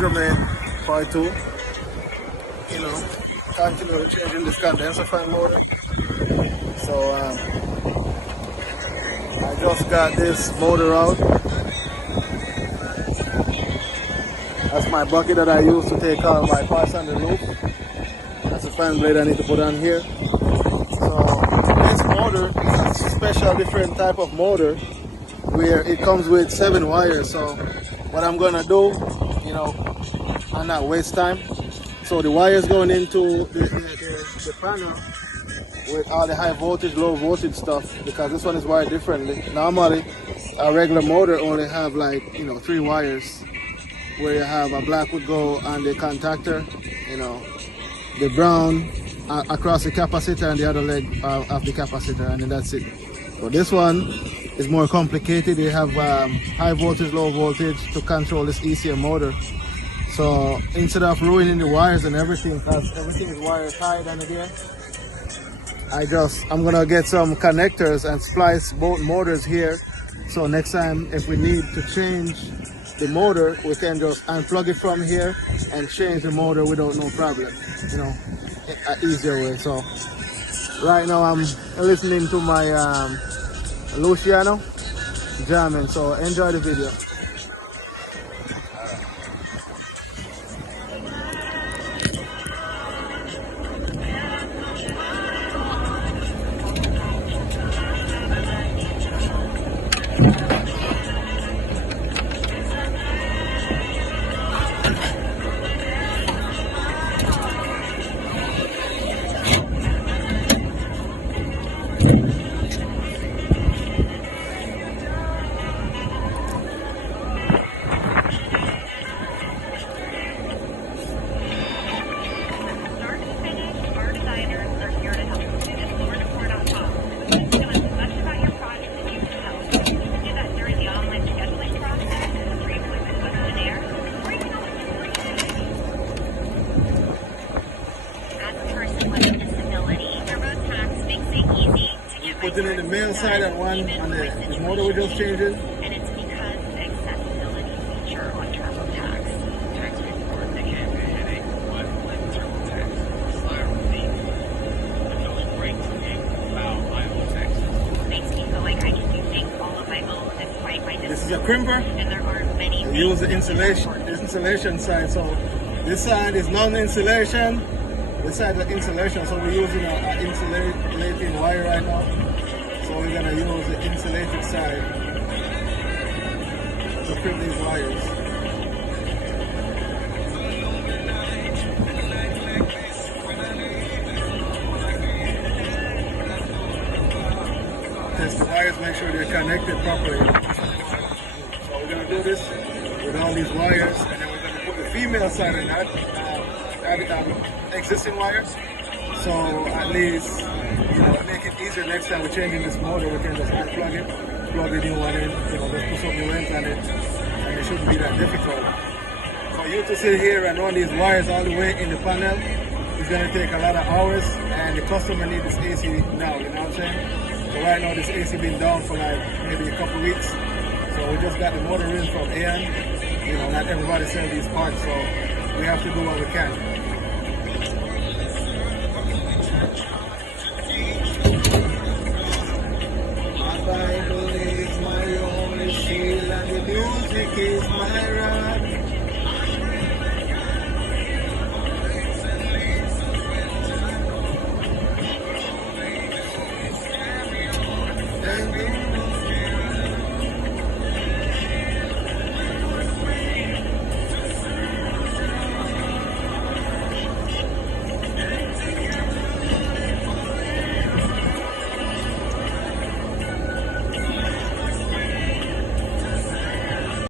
remain 42. You know, continue changing this condenser fan motor. So I just got this motor out. That's my bucket that I use to take out my parts on the roof. That's a fan blade I need to put on here. So this motor is a special different type of motor where it comes with 7 wires. So what I'm gonna do, you know, and not waste time. So the wires going into the panel with all the high voltage, low voltage stuff, because this one is wired differently. Normally, a regular motor only have like, you know, 3 wires, where you have a black would go on the contactor, you know, the brown across the capacitor and the other leg of the capacitor, and then that's it. But this one is more complicated. You have high voltage, low voltage to control this ECM motor. So instead of ruining the wires and everything, because everything is wire tied under there, I'm gonna get some connectors and splice both motors here. So next time if we need to change the motor, we can just unplug it from here and change the motor without no problem, you know, an easier way. So right now I'm listening to my Luciano jamming, so enjoy the video. Putting in the male side and one on the motor we just changed it. And it's because the accessibility feature on TurboTax. Tax report, they can't be headache. What? Like TurboTax. Slide thing. It feels great to me about my own taxes. Makes me feel like I can do things all of my own despite my This is a crimper. And there aren't many. We use the insulation side. So this side is non-insulation. This side is insulation. So we're using an insulating wire right now. So we're gonna use the insulated side to crimp these wires. Test the wires, make sure they're connected properly. So we're gonna do this with all these wires, and then we're gonna put the female side in that existing wires. So at least, you know, make it easier next time we're changing this motor. We can just unplug it, plug the new one in, you know, just put some new ends on it, and it shouldn't be that difficult. For you to sit here and run these wires all the way in the panel, it's going to take a lot of hours, and the customer needs this AC now, you know what I'm saying? So right now this AC been down for like maybe a couple weeks. So we just got the motor in from AAON. You know, not everybody sells these parts, so we have to do what we can. Bible is my only shield and the music is my rod.